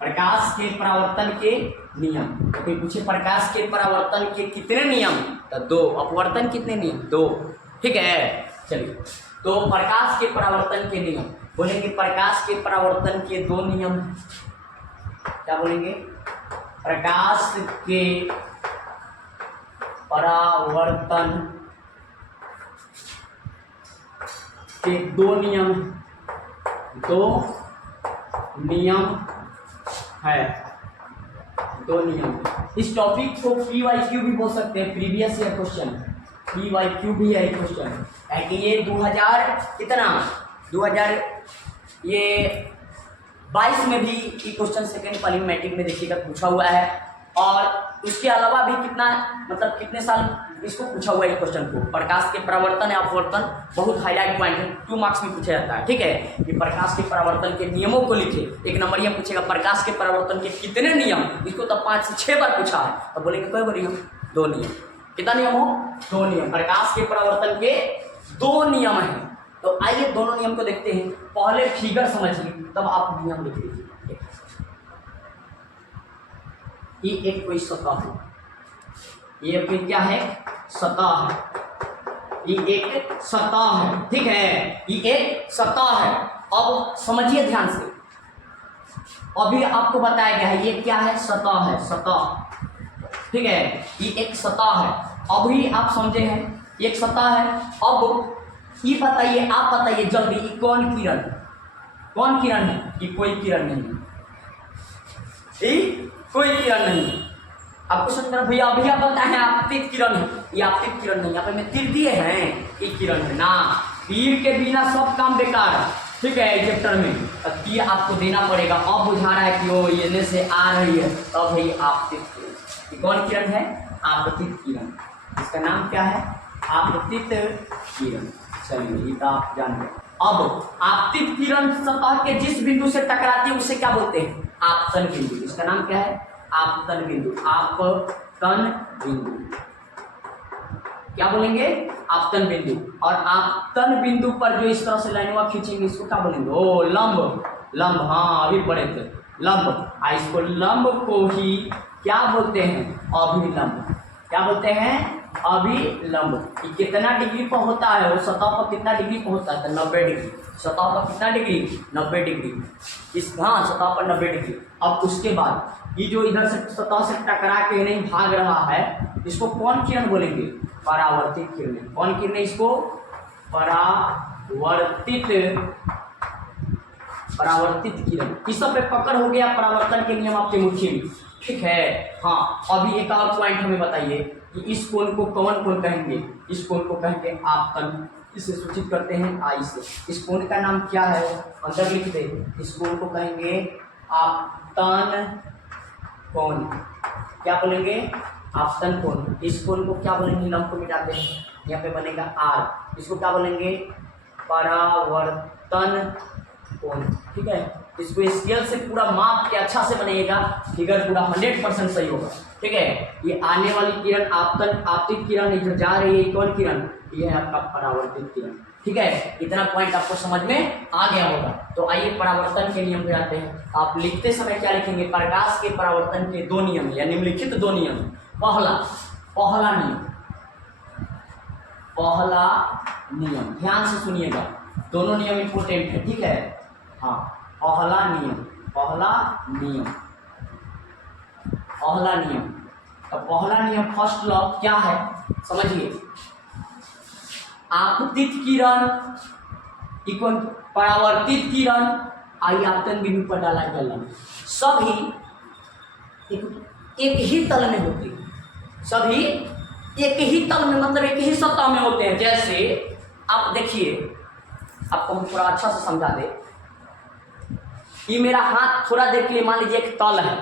प्रकाश के परावर्तन के नियम। तो कोई पूछे प्रकाश के परावर्तन के कितने नियम? तो 2। अपवर्तन कितने नियम? 2। ठीक है, चलिए। तो प्रकाश के परावर्तन के नियम बोलेंगे, प्रकाश के परावर्तन के 2 नियम। क्या बोलेंगे? प्रकाश के परावर्तन के 2 नियम। 2 नियम है, 2 नियम। इस टॉपिक को PYQ भी बोल सकते हैं, प्रीवियस ईयर क्वेश्चन। PYQ भी है क्वेश्चन, कि ये 2022 में भी क्वेश्चन सेकेंड क्वालिटी मैट्रिक में देखिएगा पूछा हुआ है। और उसके अलावा भी कितना मतलब कितने साल इसको पूछा हुआ है क्वेश्चन को। प्रकाश के परावर्तन या अपवर्तन बहुत हाईलाइट पॉइंट है, 2 मार्क्स में पूछा जाता है। ठीक है, कि प्रकाश के परावर्तन के नियमों को लिखे। 1 नंबर यह पूछेगा प्रकाश के परावर्तन के कितने नियम, इसको तो 5 से 6 बार पूछा है। तो बोलेंगे कई बार नियम, 2 नियम। कितना नियम हो, 2 नियम। प्रकाश के परावर्तन के 2 नियम हैं। तो आइए दोनों नियम को देखते हैं। पहले फिगर समझिए तब आप नियम लिख लीजिए। ये एक कोई सतह है, ये कोई क्या है, सतह है, ये एक सतह है। ठीक है, ये एक सतह है। अब समझिए ध्यान से, अभी आपको बताया गया है ये क्या है, सतह है, सतह। ठीक है, ये एक सतह है। अभी आप समझे हैं ये एक सतह है। अब ये बताइए, आप बताइए जल्दी, ये कौन किरण, कौन किरण है, ये कोई किरण नहीं है, ये कोई किरण नहीं है। आपको समझना भैया, अभी आप बताए आपतित किरण है, ये आपतित किरण नहीं, यहाँ पे मैं तीर दिए हैं, ये किरण है ना। तीर के बिना सब काम बेकार है। ठीक है, चैप्टर में तीर आपको देना पड़ेगा। अब बुझा रहा है कि वो ये से आ रही है, तब है ये आपतित किरण। ये कौन किरण है, आपतित किरण। इसका नाम क्या है, आपतित किरण। चलिए ये तो आप जान गए। अब आपतित किरण सतह के जिस बिंदु से टकराती है उसे क्या बोलते हैं, आपतन बिंदु। इसका नाम क्या है, आपतन बिंदु। आपतन बिंदु क्या बोलेंगे, आपतन बिंदु। और आपतन बिंदु पर जो इस तरह से लाइन खींचेंगे इसको क्या बोलेंगे, ओ लंब। लंब, हाँ अभी पढ़े थे, लंब। इसको लंब को ही क्या बोलते हैं, अभिलंब। क्या बोलते हैं, अभिलंब। कितना डिग्री पर होता है, वो सतह पर कितना डिग्री पर होता है, 90 डिग्री। सतह पर कितना डिग्री, 90 डिग्री। इस हाँ सतह पर 90 डिग्री। अब उसके बाद ये जो इधर से सतह से टकरा के नहीं भाग रहा है, इसको कौन किरण बोलेंगे, परावर्तित किरण। कौन किरण, इसको परावर्तित किरण। इस सब पे पकड़ हो गया परावर्तन के नियम आपके मुट्ठी में। ठीक है, हाँ अभी एक और पॉइंट हमें बताइए कि इस कोण को कौन कोण कहेंगे, इस कोण को कहेंगे आपतन। इसे सूचित करते हैं आई से। इस कोण का नाम क्या है, अंदर लिख दे। इस कोण को कहेंगे आपतन कोण। क्या बोलेंगे, आपतन कोण। इस कोण को क्या बोलेंगे, लंब को मिटाते हैं, यहाँ पे बनेगा आर। इसको क्या बोलेंगे, परावर्तन कोण। ठीक है, इसको स्केल से पूरा माप के अच्छा से बनाइएगा, फिगर पूरा 100% सही होगा। ठीक है, ये आने वाली किरण आपतित किरण है, जो जा रही है कौन किरण, ये है आपका परावर्तित किरण। ठीक है, इतना पॉइंट आपको समझ में आ गया होगा। तो आइए परावर्तन के नियम पे आते हैं। आप लिखते समय क्या लिखेंगे, प्रकाश के परावर्तन के 2 नियम या निम्नलिखित 2 नियम। पहला नियम, ध्यान से सुनिएगा, दोनों नियम इंपोर्टेंट है। ठीक है, हाँ पहला नियम। तो पहला नियम, फर्स्ट लॉ क्या है समझिए, आपतित किरण इक्वल परावर्तित किरण आई आपतन बिंदु पर डाला गया लंब, सभी एक ही तल में होते हैं। सभी एक ही तल में मतलब एक ही सतह में होते हैं। जैसे आप देखिए, आपको हम थोड़ा अच्छा से समझा दे। ये मेरा हाथ थोड़ा देर के लिए मान लीजिए एक तल है,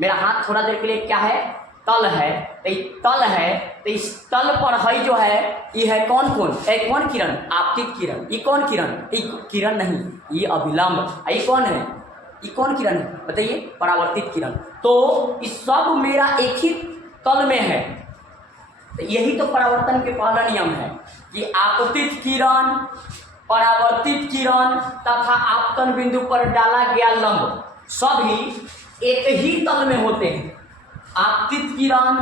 मेरा हाथ थोड़ा देर के लिए क्या है, तल है। तो ये तल है, तो इस तल पर है जो है ये है कौन कौन किरण, आपतित किरण। ये कौन किरण, ये किरण नहीं, ये अभिलंब। ये कौन है, ये कौन किरण है बताइए, परावर्तित किरण। तो इस सब मेरा एक ही तल में है। तो यही तो परावर्तन के पहला नियम है कि आपतित किरण, परावर्तित किरण तथा आपतन बिंदु पर डाला गया लंब सभी एक ही तल में होते हैं। आपतित किरण,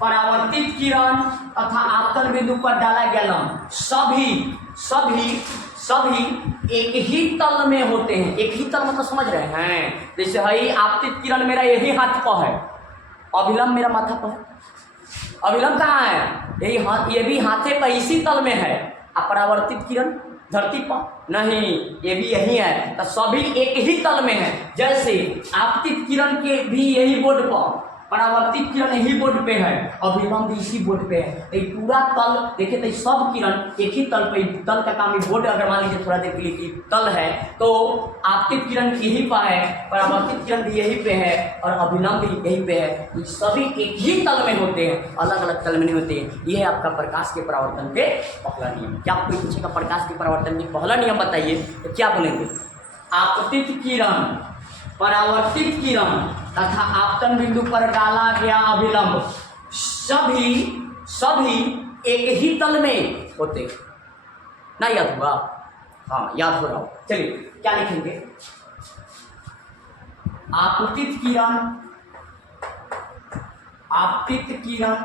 परावर्तित किरण तथा आपतन बिंदु पर डाला गया लंब सभी एक ही तल में होते हैं। एक ही तल मतलब समझ रहे हैं, जैसे है आपतित किरण मेरा यही हाथ पर है, अभिलंब मेरा माथा पर है। अभिलंब कहाँ है, यही हाथ, ये भी हाथे पर इसी तल में है। परावर्तित किरण धरती पर नहीं, ये भी यही है। तो सभी एक ही तल में है। जैसे आपतित किरण के भी यही बोर्ड पर, परावर्तित किरण यही बोर्ड पे है, अभिलंब भी इसी बोर्ड पे है। तो ये पूरा तल देखिए, तो सब किरण एक ही तल पे, तल का काम बोर्ड अगर मान लीजिए थोड़ा देर के लिए कि तल है तो आपतित किरण यहीं पर है, परावर्तित किरण भी यहीं पे है और अभिलंब भी यहीं पे है। ये सभी एक ही तल में होते हैं, अलग अलग तल में नहीं होते हैं। ये है आपका प्रकाश के परावर्तन के पहला नियम। क्या आपको पूछेगा प्रकाश के परावर्तन के पहला नियम बताइए, तो क्या बोलेंगे? आपतित किरण, परावर्तित किरण तथा आपतन बिंदु पर डाला गया अभिलंब सभी एक ही तल में होते। ना याद हुआ? हाँ याद हो रहा हो। चलिए क्या लिखेंगे? आपतित किरण, आपतित किरण,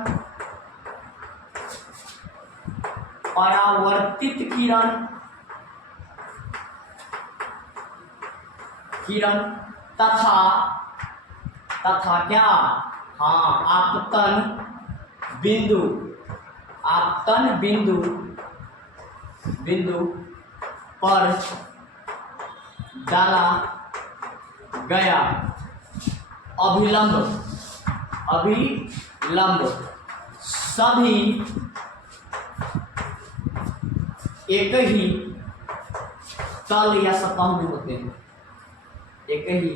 परावर्तित किरण, किरण तथा क्या? हाँ आपतन बिंदु, आपतन बिंदु पर डाला गया अभिलंब सभी एक ही तल या सतह में होते हैं, एक ही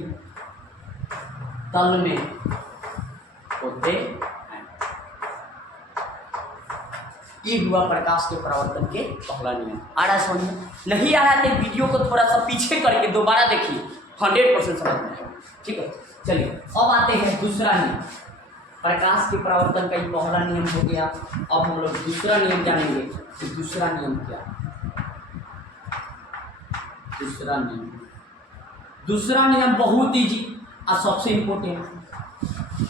तल में होते हैं। ये हुआ प्रकाश के परावर्तन के पहला नियम। आ रहा समझ में? नहीं आ रहा तो वीडियो को थोड़ा सा पीछे करके दोबारा देखिए, 100% समझ में आएगा। ठीक है, चलिए अब आते हैं दूसरा नियम। प्रकाश के परावर्तन का ये पहला नियम हो गया। अब हम लोग दूसरा नियम जानेंगे कि दूसरा नियम क्या है। दूसरा नियम बहुत ईजी और सबसे इम्पोर्टेंट।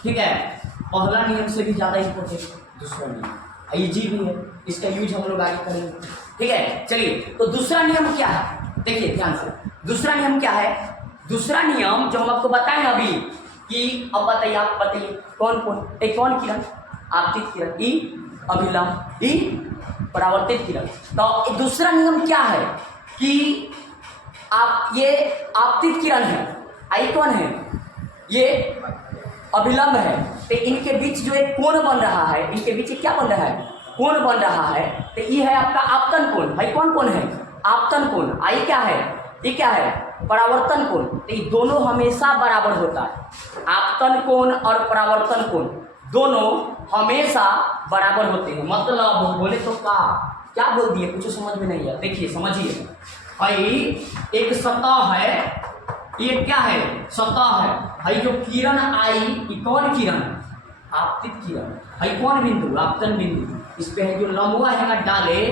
ठीक है, पहला नियम से भी ज़्यादा इम्पोर्टेंट दूसरा नियम, ईजी भी है, इसका यूज हम लोग आगे करेंगे। ठीक है, चलिए तो दूसरा नियम क्या है, देखिए ध्यान से। दूसरा नियम क्या है? दूसरा नियम जो हम आपको बताएं अभी कि अब बताइए, आप बताइए कौन कौन किरण? आपतित किरण, ई अभिलंब, ई परावर्तित किरण। तो दूसरा नियम क्या है कि आप ये आपतित किरण है, आई कौन है? ये अभिलंब है। तो इनके बीच जो एक कोण बन रहा है, इनके बीच क्या बन रहा है? कोण बन रहा है। तो ये है आपका आपतन कोण। भाई कौन कोण है? आपतन कोण। आई क्या है? ये क्या है? परावर्तन कोण। तो ये दोनों हमेशा बराबर होता है। आपतन कोण और परावर्तन कोण दोनों हमेशा बराबर होते हैं। मतलब बोले तो क्या बोल दिए, कुछ समझ में नहीं है। देखिए समझिए, भाई एक सतह है, ये क्या है? सतह है। भाई जो किरण आई, ये कौन किरण? आपतित किरण। भाई कौन बिंदु? आपतन बिंदु। इस पे है जो लंबवा है ना डाले,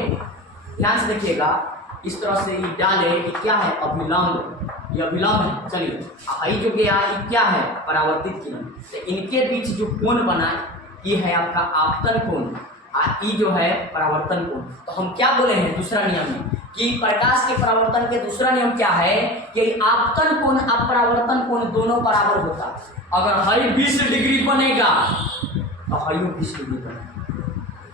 ध्यान से देखिएगा, इस तरह से ये डाले, ये क्या है? अभिलंब, ये अभिलंब है। चलिए भाई जो गया ये क्या है? परावर्तित किरण। तो इनके बीच जो कोण बना ये है आपका आपतन कोण, ये जो है परावर्तन कोण। तो हम क्या बोले हैं दूसरा नियम में कि प्रकाश के परावर्तन के दूसरा नियम क्या है कि आपतन कोण और परावर्तन कोण दोनों बराबर होता है। अगर हाई 20 डिग्री बनेगा तो हाई 20 डिग्री बनेगा।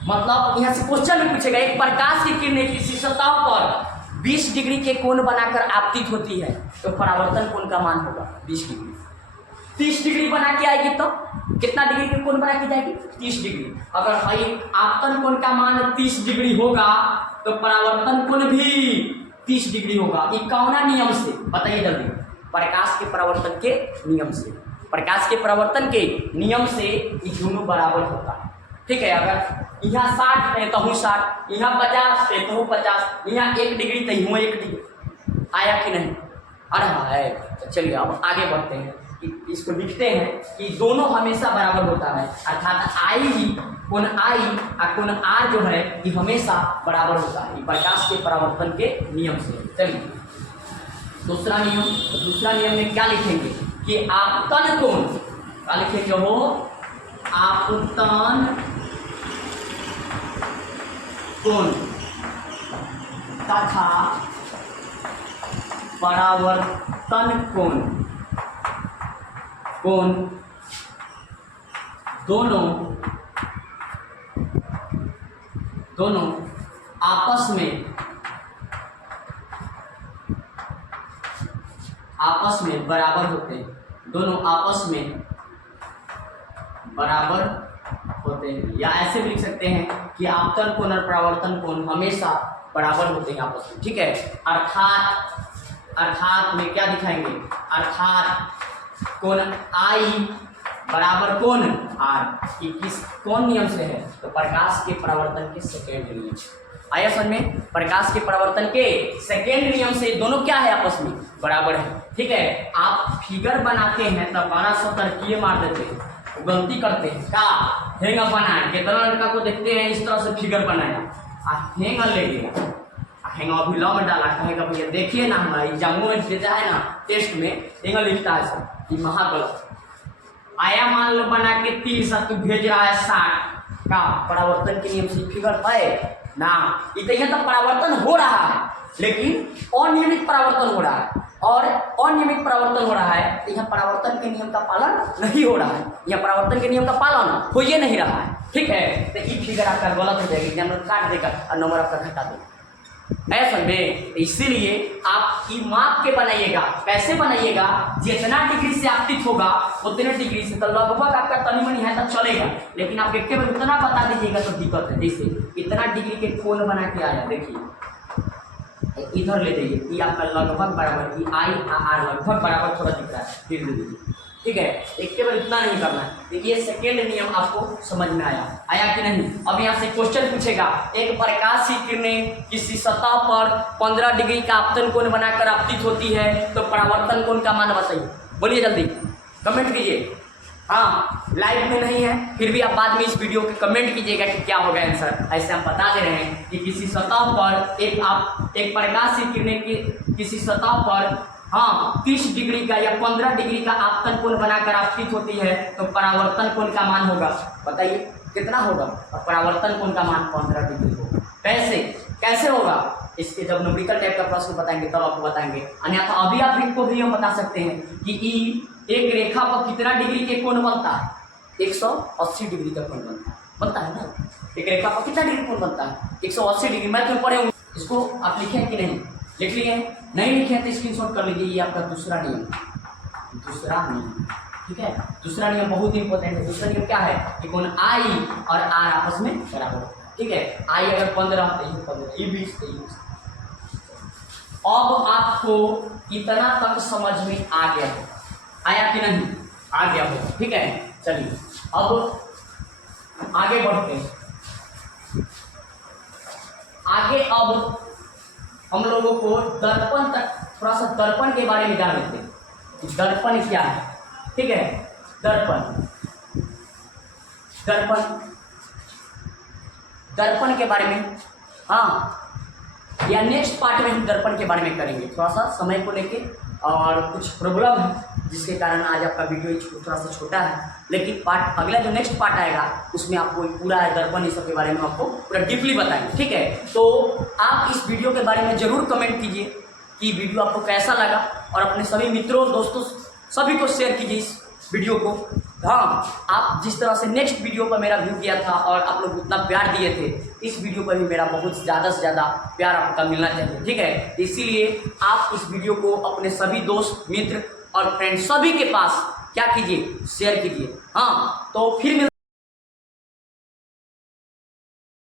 मतलब यहाँ से क्वेश्चन भी पूछेगा, एक प्रकाश की किरण किसी सतह पर 20 डिग्री के कोण बनाकर आपतित होती है तो परावर्तन कोण का मान होगा 20 डिग्री। 30 डिग्री बना के आएगी तो कितना डिग्री के कोण बना के जाएगी? 30 डिग्री। अगर भाई आपतन कोण का मान 30 डिग्री होगा तो परावर्तन कोण भी 30 डिग्री होगा। ये कौन नियम से? बताइए जल्दी। प्रकाश के परावर्तन के नियम से। प्रकाश के परावर्तन के नियम से ये दोनों बराबर होता है। ठीक है, अगर यहाँ 60 है तो हूँ 60, यहाँ 50 है तो हूँ 50, यहाँ 1 डिग्री तो हूँ 1 डिग्री। आया कि नहीं? आ रहा है। तो चलिए अब आगे बढ़ते हैं। इसको लिखते हैं कि दोनों हमेशा बराबर होता है, अर्थात कोण आई और कोण आर जो है ये हमेशा बराबर होता है, प्रकाश के परावर्तन के नियम से। चलिए दूसरा नियम में क्या लिखेंगे कि आपतन कोण, क्या लिखेंगे हो? आपतन कोण तथा परावर्तन कोण दोनों आपस में बराबर होते हैं। दोनों आपस में बराबर होते हैं, या ऐसे भी लिख सकते हैं कि आपतन कोण और परावर्तन कोण हमेशा बराबर होते हैं आपस में, ठीक है। अर्थात में क्या दिखाएंगे, अर्थात कोण आई बराबर कोण आर, ये किस कौन नियम से है, तो प्रकाश के परावर्तन के सेकेंड नियम। आया समझ में, प्रकाश के परावर्तन के सेकेंड नियम से दोनों क्या है आपस में बराबर है, ठीक है। आप फिगर बनाते हैं तब 1200 तरकीय मार देते हैं, गलती करते हैं क्या, हैंगर बनाए, कितना लड़का को देखते हैं इस तरह से फिगर बनाया, हैंगर ले लिया, हैंगर अभी लॉ में डाला, कहेगा भैया देखिए ना हमारा एग्जाम में देता है ना टेस्ट में, हैंगर लिखता है सर, ये महागलत। आया मान लो बना के 30 तू भेज रहा है 60 का, परावर्तन के नियम से फिगर है ना, इतना तो परावर्तन हो रहा है लेकिन अनियमित परावर्तन हो रहा है, और अनियमित परावर्तन हो रहा है तो यहाँ परावर्तन के नियम का पालन नहीं हो रहा है, यहाँ परावर्तन के नियम का पालन हो ये नहीं रहा है, ठीक है। तो ये फिगर आपका गलत हो जाएगी, एग्जामिनर काट देगा और नंबर आपका घटा देगा, ऐसा में। इसीलिए आप ई माप के बनाइएगा, कैसे बनाइएगा, जितना डिग्री से आपतित होगा उतने डिग्री से, तो लगभग आपका तनी मनी है तो चलेगा, लेकिन आप एक बार उतना बता दीजिएगा तो दिक्कत है। जैसे इतना डिग्री के कोण बना के आया, देखिए इधर ले जाइए, ये आपका लगभग बराबर, ये आई आर लगभग बराबर थोड़ा दिख रहा है, फिर ले लीजिए, ठीक है। एक के बार इतना नहीं करना है, तो ये सेकेंड नियम आपको समझ में आया कि नहीं। अब यहाँ से क्वेश्चन पूछेगा, एक प्रकाश की किरणें किसी सतह पर 15 डिग्री का आपतन कोण बनाकर आपतित होती है तो परावर्तन कोण का मान बताइए, बोलिए जल्दी कमेंट कीजिए। हाँ, लाइव में नहीं है फिर भी आप बाद में इस वीडियो के कमेंट कीजिएगा कि क्या होगा आंसर। ऐसे हम बता दे रहे हैं कि किसी सतह पर एक प्रकाश की किरणें किसी सतह पर 30 डिग्री का या 15 डिग्री का आपतन कोण बनाकर आपतित होती है तो परावर्तन कोण का मान होगा, बताइए कितना होगा, और परावर्तन कोण का मान 15 डिग्री होगा। कैसे होगा, इसके जब न्यूमेरिकल टाइप का प्रश्न बताएंगे तब आपको बताएंगे, अन्यथा अभी आप इनको भी हम बता सकते हैं कि एक रेखा पर कितना डिग्री के कोण बनता है, 180 डिग्री का कोण बनता है ना, एक रेखा पर कितना डिग्री कोण बनता है, 180 डिग्री। मैं तो पढ़े हूँ, इसको आप लिखे कि नहीं, लिख लिए, नहीं लिखे हैं तो स्क्रीनशॉट कर लीजिए। ये आपका दूसरा नियम, ठीक है। दूसरा नियम बहुत इंपॉर्टेंट है। दूसरा नियम क्या है कि कोण आई और आर आपस में बराबर होता है, ठीक है। आई अगर 15 तो ये 15, ये 20 तो ये 20। अब आपको इतना तक समझ में आ गया हो, आया कि नहीं, आ गया हो, ठीक है। चलिए अब आगे बढ़ते हैं, आगे अब हम लोगों को दर्पण तक, थोड़ा सा दर्पण के बारे में जान लेते हैं। दर्पण क्या है, ठीक है। दर्पण के बारे में, या नेक्स्ट पार्ट में हम दर्पण के बारे में करेंगे। थोड़ा सा समय को लेके और कुछ प्रॉब्लम है जिसके कारण आज आपका वीडियो थोड़ा सा छोटा है, लेकिन अगला जो नेक्स्ट पार्ट आएगा उसमें आपको पूरा दर्पण इस सब के बारे में आपको पूरा डीपली बताएंगे, ठीक है। तो आप इस वीडियो के बारे में जरूर कमेंट कीजिए कि वीडियो आपको कैसा लगा, और अपने सभी मित्रों दोस्तों सभी को शेयर कीजिए इस वीडियो को। आप जिस तरह से नेक्स्ट वीडियो पर मेरा व्यू किया था और आप लोग उतना प्यार दिए थे, इस वीडियो पर भी मेरा बहुत ज़्यादा से ज़्यादा प्यार आपका मिलना चाहिए, ठीक है। इसीलिए आप इस वीडियो को अपने सभी दोस्त मित्र और फ्रेंड सभी के पास क्या कीजिए, शेयर कीजिए। तो फिर